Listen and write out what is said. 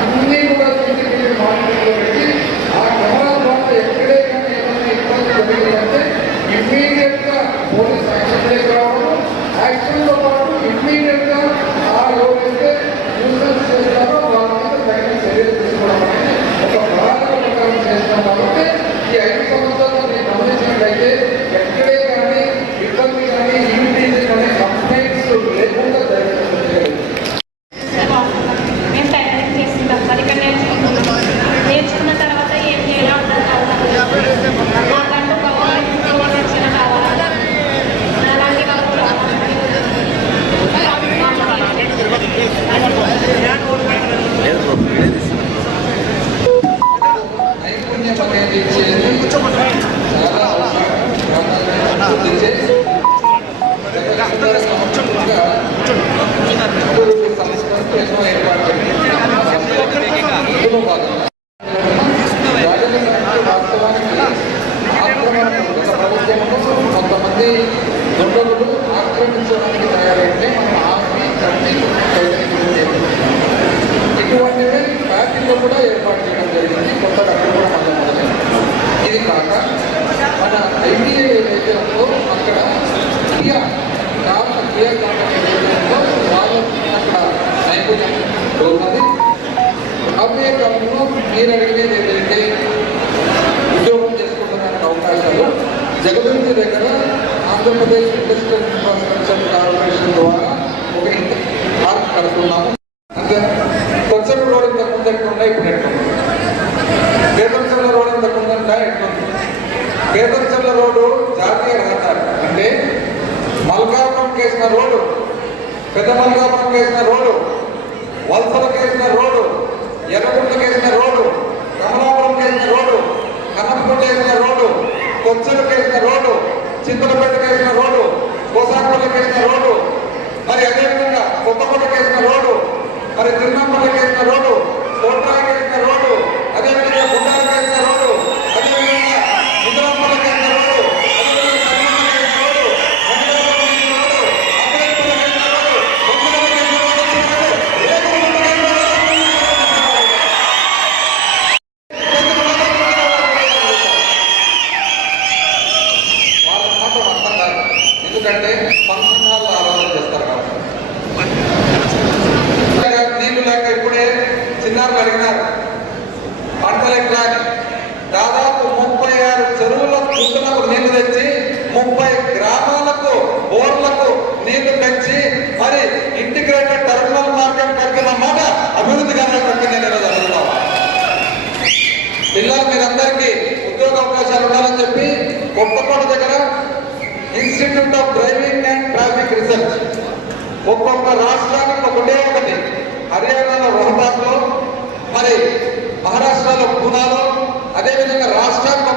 Amén. Кто рассказал? అదే కాలంలో మీరు అడిగేది ఏదైతే ఉద్యోగం చేసుకుంటున్నానికి అవకాశాలు జగదంతి దగ్గర ఆంధ్రప్రదేశ్ ఇండస్ట్రియల్ ఇన్ఫ్రాస్ట్రక్చర్ కార్పొరేషన్ ద్వారా ఒక పార్క్ కడుతున్నాము. అంటే కొచ్చరు రోడ్ ఇంత ముందు ఎట్లుందా ఇప్పుడు ఎట్లుంది పేదర్చర్ల రోడ్ ఇంత ముందంతా ఎట్లుంది పేదర్చర్ల రోడ్డు జాతీయ రహదారి. అంటే మల్కాపురం కేసిన రోడ్డు పెద్ద మల్కాపురం కేసిన రోడ్డు వలసలకు వేసిన రోడ్డు ఎర్రగుంటకు వేసిన రోడ్డు కమలాపురం వేసిన రోడ్డు కన్నపకుంట వేసిన రోడ్డు కొచ్చలకు వేసిన రోడ్డు చింతలపేటకు వేసిన రోడ్డు కోసాపల్లికి వేసిన రోడ్డు మరి అదేవిధంగా కొత్తపల్లికి వేసిన రోడ్డు మరి తిరుమలకి వేసిన రోడ్డు కోటాకి వేసిన రోడ్డు అదేవిధంగా గుండాలకు వేసిన రోడ్డు అదేవిధంగా ముద్రాంపల్లికి వేసిన రోడ్డు అదేవిధంగా కర్నూలుకి వేసిన రోడ్డు మంగళవారం వేసిన రోడ్డు అమరేశ్వరం వేసిన రోడ్డు బొమ్మలకు వేసిన రోడ్డు చూడండి. రేగులకు వేసిన రోడ్డు. వాళ్ళకి మాత్రం అర్థం కాదు ఎందుకంటే ఫంక్షన్ హాల్ ఆలోచన చేస్తారు కాబట్టి నీళ్ళు లేక ఇప్పుడే చిన్నారు అడిగినారు పంటలు ఎట్లా అని దాదాపు ముప్పై ఆరు చెరువుల కుంటలకు నీళ్ళు తెచ్చి ముప్పై గ్రామాలకు బోర్లకు నీళ్ళు పెంచి మరి ఇంటిగ్రేటెడ్ టెర్మినల్ మార్కెట్ కట్టిన మాట అభివృద్ధి కార్యక్రమం నేను ఈరోజు పిల్లలు మీరందరికీ ఉద్యోగ అవకాశాలు ఉండాలని చెప్పి కొత్తకోట దగ్గర institute of driving and traffic research ఒక్కొక్క రాష్ట్రానికి ఒకటే ఒకటి. హర్యానాలో రోహ్బాద్లో మరి మహారాష్ట్రలో పూనాలో అదేవిధంగా రాష్ట్రానికి